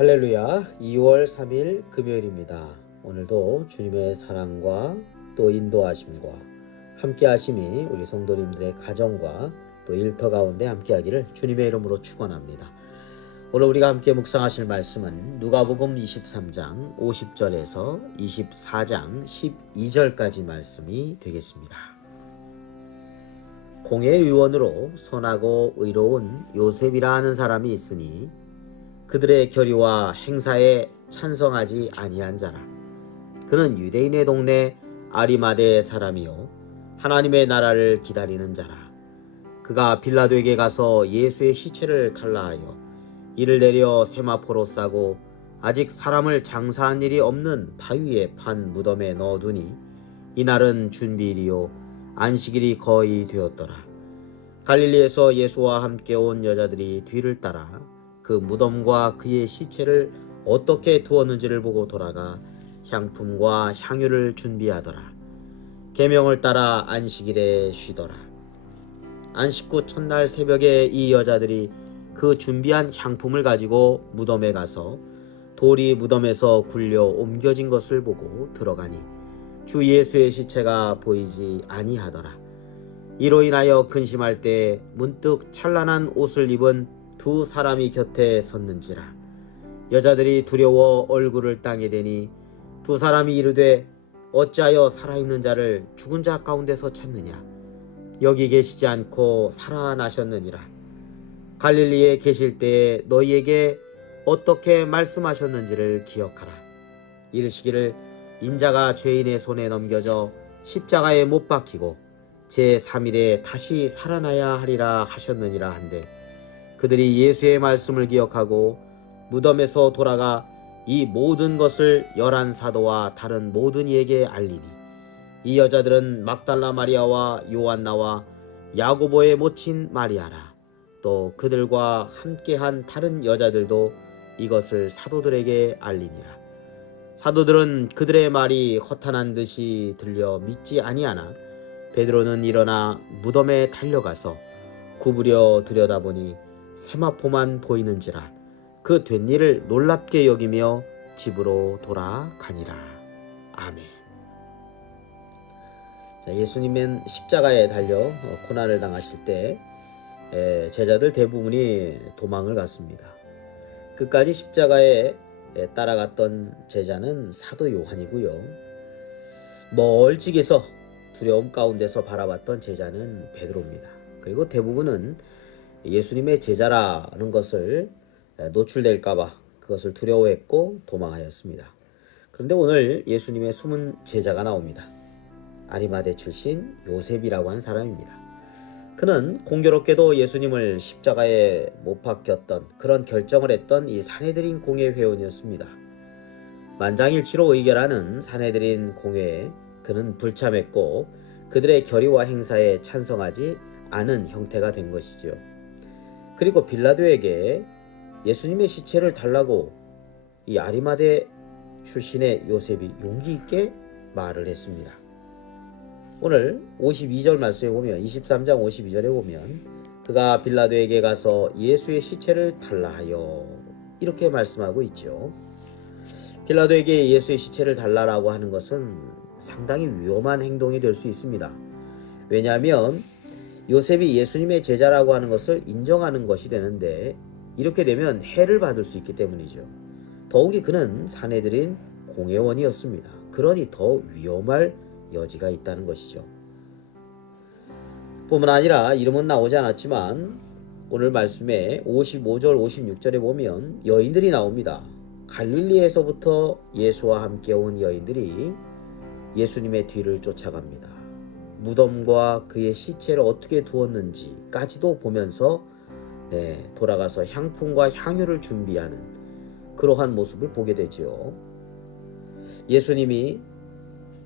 할렐루야. 2월 3일 금요일입니다. 오늘도 주님의 사랑과 또 인도하심과 함께 하심이 우리 성도님들의 가정과 또 일터 가운데 함께 하기를 주님의 이름으로 축원합니다. 오늘 우리가 함께 묵상하실 말씀은 누가복음 23장 50절에서 24장 12절까지 말씀이 되겠습니다. 공회의원으로 선하고 의로운 요셉이라 하는 사람이 있으니 그들의 결의와 행사에 찬성하지 아니한 자라. 그는 유대인의 동네 아리마대 사람이요 하나님의 나라를 기다리는 자라. 그가 빌라도에게 가서 예수의 시체를 달라하여 이를 내려 세마포로 싸고 아직 사람을 장사한 일이 없는 바위에 판 무덤에 넣어두니 이날은 준비일이요 안식일이 거의 되었더라. 갈릴리에서 예수와 함께 온 여자들이 뒤를 따라 그 무덤과 그의 시체를 어떻게 두었는지를 보고 돌아가 향품과 향유를 준비하더라. 계명을 따라 안식일에 쉬더라. 안식 후 첫날 새벽에 이 여자들이 그 준비한 향품을 가지고 무덤에 가서 돌이 무덤에서 굴려 옮겨진 것을 보고 들어가니 주 예수의 시체가 보이지 아니하더라. 이로 인하여 근심할 때 문득 찬란한 옷을 입은 두 사람이 곁에 섰는지라. 여자들이 두려워 얼굴을 땅에 대니 두 사람이 이르되 어찌하여 살아있는 자를 죽은 자 가운데서 찾느냐. 여기 계시지 않고 살아나셨느니라. 갈릴리에 계실 때에 너희에게 어떻게 말씀하셨는지를 기억하라. 이르시기를 인자가 죄인의 손에 넘겨져 십자가에 못 박히고 제3일에 다시 살아나야 하리라 하셨느니라 한데 그들이 예수의 말씀을 기억하고 무덤에서 돌아가 이 모든 것을 11 사도와 다른 모든 이에게 알리니 이 여자들은 막달라 마리아와 요한나와 야고보의 모친 마리아라. 또 그들과 함께한 다른 여자들도 이것을 사도들에게 알리니라. 사도들은 그들의 말이 허탄한 듯이 들려 믿지 아니하나 베드로는 일어나 무덤에 달려가서 구부려 들여다보니 세마포만 보이는지라. 그 된 일을 놀랍게 여기며 집으로 돌아가니라. 아멘. 자, 예수님은 십자가에 달려 고난을 당하실 때 제자들 대부분이 도망을 갔습니다. 끝까지 십자가에 따라갔던 제자는 사도 요한이고요. 멀찍이서 두려움 가운데서 바라봤던 제자는 베드로입니다. 그리고 대부분은 예수님의 제자라는 것을 노출될까봐 그것을 두려워했고 도망하였습니다. 그런데 오늘 예수님의 숨은 제자가 나옵니다. 아리마대 출신 요셉이라고 하는 사람입니다. 그는 공교롭게도 예수님을 십자가에 못 박혔던 그런 결정을 했던 이 산헤드린 공회 회원이었습니다. 만장일치로 의결하는 산헤드린 공회에 그는 불참했고 그들의 결의와 행사에 찬성하지 않은 형태가 된 것이지요. 그리고 빌라도에게 예수님의 시체를 달라고 이 아리마대 출신의 요셉이 용기 있게 말을 했습니다. 오늘 52절 말씀에 보면 23장 52절에 보면 그가 빌라도에게 가서 예수의 시체를 달라하여 이렇게 말씀하고 있죠. 빌라도에게 예수의 시체를 달라라고 하는 것은 상당히 위험한 행동이 될 수 있습니다. 왜냐하면 요셉이 예수님의 제자라고 하는 것을 인정하는 것이 되는데 이렇게 되면 해를 받을 수 있기 때문이죠. 더욱이 그는 산헤드린 공회원이었습니다. 그러니 더 위험할 여지가 있다는 것이죠. 뿐만 아니라 이름은 나오지 않았지만 오늘 말씀에 55절 56절에 보면 여인들이 나옵니다. 갈릴리에서부터 예수와 함께 온 여인들이 예수님의 뒤를 쫓아갑니다. 무덤과 그의 시체를 어떻게 두었는지까지도 보면서 돌아가서 향품과 향유를 준비하는 그러한 모습을 보게 되죠. 예수님이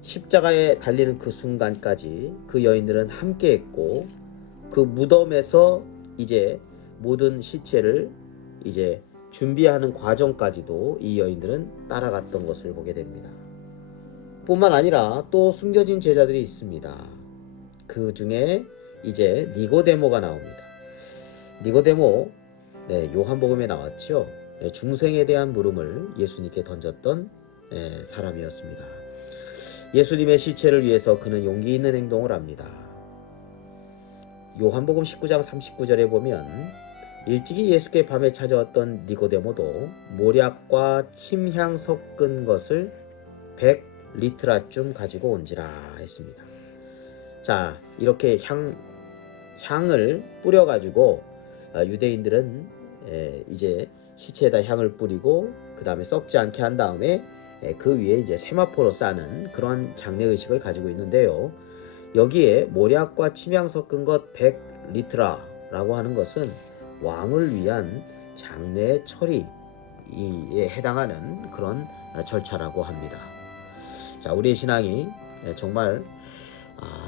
십자가에 달리는 그 순간까지 그 여인들은 함께했고 그 무덤에서 이제 모든 시체를 이제 준비하는 과정까지도 이 여인들은 따라갔던 것을 보게 됩니다. 뿐만 아니라 또 숨겨진 제자들이 있습니다. 그 중에 이제 니고데모가 나옵니다. 니고데모 요한복음에 나왔죠. 중생에 대한 물음을 예수님께 던졌던 사람이었습니다. 예수님의 시체를 위해서 그는 용기 있는 행동을 합니다. 요한복음 19장 39절에 보면 일찍이 예수께 밤에 찾아왔던 니고데모도 모략과 침향 섞은 것을 100리트라쯤 가지고 온지라 했습니다. 자, 이렇게 향을 뿌려가지고 유대인들은 이제 시체에다 향을 뿌리고 그 다음에 썩지 않게 한 다음에 그 위에 이제 세마포로 싸는 그러한 장례의식을 가지고 있는데요. 여기에 모략과 침향 섞은 것 100리트라라고 하는 것은 왕을 위한 장례 처리에 해당하는 그런 절차라고 합니다. 자, 우리의 신앙이 정말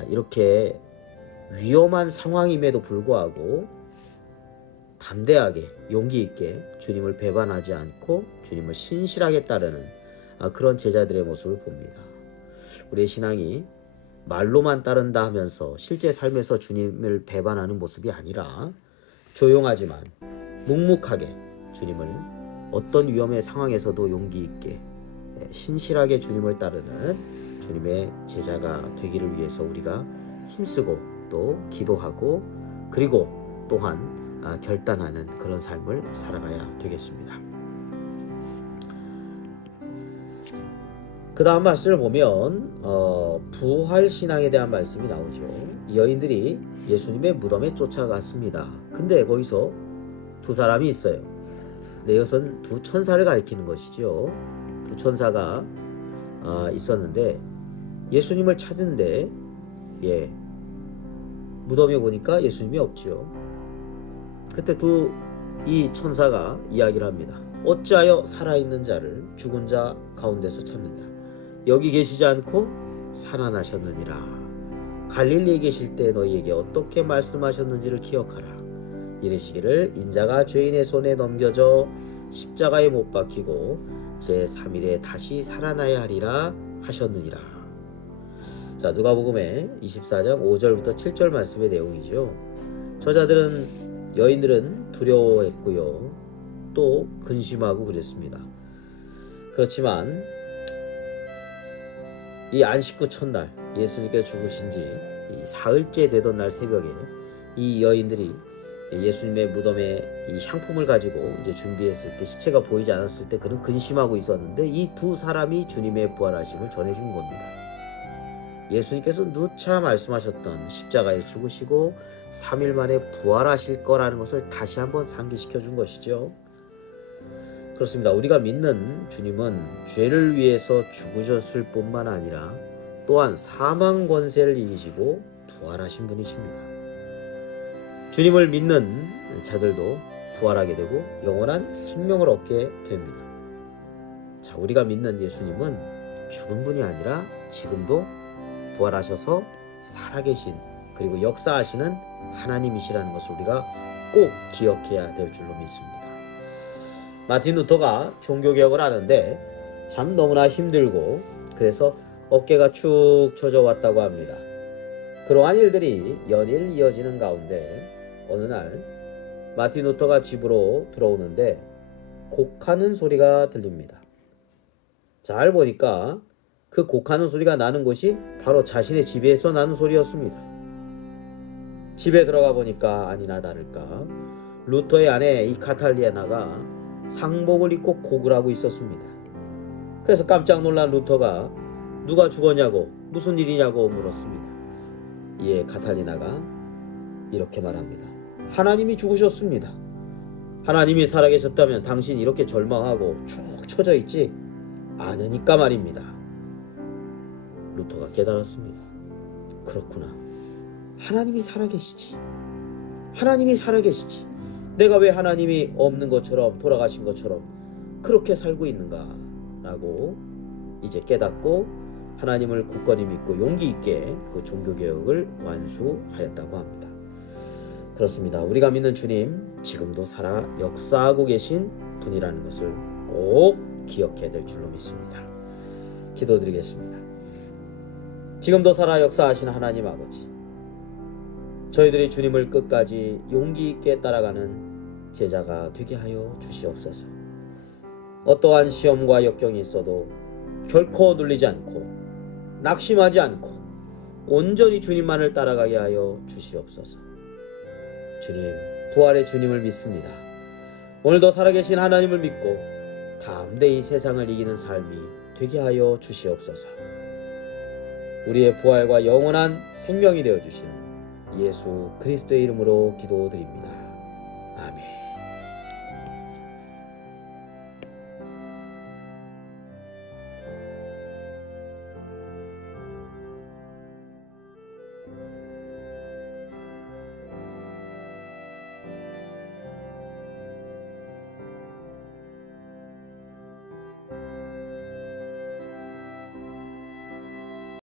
이렇게 위험한 상황임에도 불구하고 담대하게 용기 있게 주님을 배반하지 않고 주님을 신실하게 따르는 그런 제자들의 모습을 봅니다. 우리의 신앙이 말로만 따른다 하면서 실제 삶에서 주님을 배반하는 모습이 아니라 조용하지만 묵묵하게 주님을 어떤 위험의 상황에서도 용기 있게 신실하게 주님을 따르는 주님의 제자가 되기를 위해서 우리가 힘쓰고 또 기도하고 그리고 또한 결단하는 그런 삶을 살아가야 되겠습니다. 그 다음 말씀을 보면 부활신앙에 대한 말씀이 나오죠. 이 여인들이 예수님의 무덤에 쫓아갔습니다. 근데 거기서 두 사람이 있어요. 근데 이것은 두 천사를 가리키는 것이죠. 두 천사가 있었는데 예수님을 찾은데 무덤에 보니까 예수님이 없지요. 그때 이 천사가 이야기를 합니다. 어찌하여 살아있는 자를 죽은 자 가운데서 찾느냐. 여기 계시지 않고 살아나셨느니라. 갈릴리에 계실 때 너희에게 어떻게 말씀하셨는지를 기억하라. 이르시기를 인자가 죄인의 손에 넘겨져 십자가에 못 박히고 제3일에 다시 살아나야 하리라 하셨느니라. 자, 누가복음의 24장 5절부터 7절 말씀의 내용이죠. 여인들은 두려워했고요. 또 근심하고 그랬습니다. 그렇지만 이 안식구 첫날 예수님께서 죽으신 지 사흘째 되던 날 새벽에 이 여인들이 예수님의 무덤에 이 향품을 가지고 이제 준비했을 때 시체가 보이지 않았을 때 그는 근심하고 있었는데 이 두 사람이 주님의 부활하심을 전해준 겁니다. 예수님께서 누차 말씀하셨던 십자가에 죽으시고 3일 만에 부활하실 거라는 것을 다시 한번 상기시켜 준 것이죠. 그렇습니다. 우리가 믿는 주님은 죄를 위해서 죽으셨을 뿐만 아니라 또한 사망 권세를 이기시고 부활하신 분이십니다. 주님을 믿는 자들도 부활하게 되고 영원한 생명을 얻게 됩니다. 자, 우리가 믿는 예수님은 죽은 분이 아니라 지금도 부활하셔서 살아계신 그리고 역사하시는 하나님이시라는 것을 우리가 꼭 기억해야 될 줄로 믿습니다. 마틴 루터가 종교개혁을 하는데 참 너무나 힘들고 그래서 어깨가 축 처져 왔다고 합니다. 그러한 일들이 연일 이어지는 가운데 어느 날 마틴 루터가 집으로 들어오는데 곡하는 소리가 들립니다. 잘 보니까 그 곡하는 소리가 나는 곳이 바로 자신의 집에서 나는 소리였습니다. 집에 들어가 보니까 아니나 다를까 루터의 아내 이 카탈리나가 상복을 입고 곡을 하고 있었습니다. 그래서 깜짝 놀란 루터가 누가 죽었냐고 무슨 일이냐고 물었습니다. 이에 카탈리나가 이렇게 말합니다. 하나님이 죽으셨습니다. 하나님이 살아계셨다면 당신 이렇게 절망하고 축 처져 있지 않으니까 말입니다. 루터가 깨달았습니다. 그렇구나. 하나님이 살아계시지. 하나님이 살아계시지. 내가 왜 하나님이 없는 것처럼 돌아가신 것처럼 그렇게 살고 있는가 라고 이제 깨닫고 하나님을 굳건히 믿고 용기 있게 그 종교개혁을 완수하였다고 합니다. 그렇습니다. 우리가 믿는 주님 지금도 살아 역사하고 계신 분이라는 것을 꼭 기억해야 될 줄로 믿습니다. 기도드리겠습니다. 지금도 살아 역사하신 하나님 아버지, 저희들이 주님을 끝까지 용기 있게 따라가는 제자가 되게 하여 주시옵소서. 어떠한 시험과 역경이 있어도 결코 눌리지 않고 낙심하지 않고 온전히 주님만을 따라가게 하여 주시옵소서. 주님, 부활의 주님을 믿습니다. 오늘도 살아계신 하나님을 믿고 담대히 세상을 이기는 삶이 되게 하여 주시옵소서. 우리의 부활과 영원한 생명이 되어주시는 예수 그리스도의 이름으로 기도드립니다. 아멘.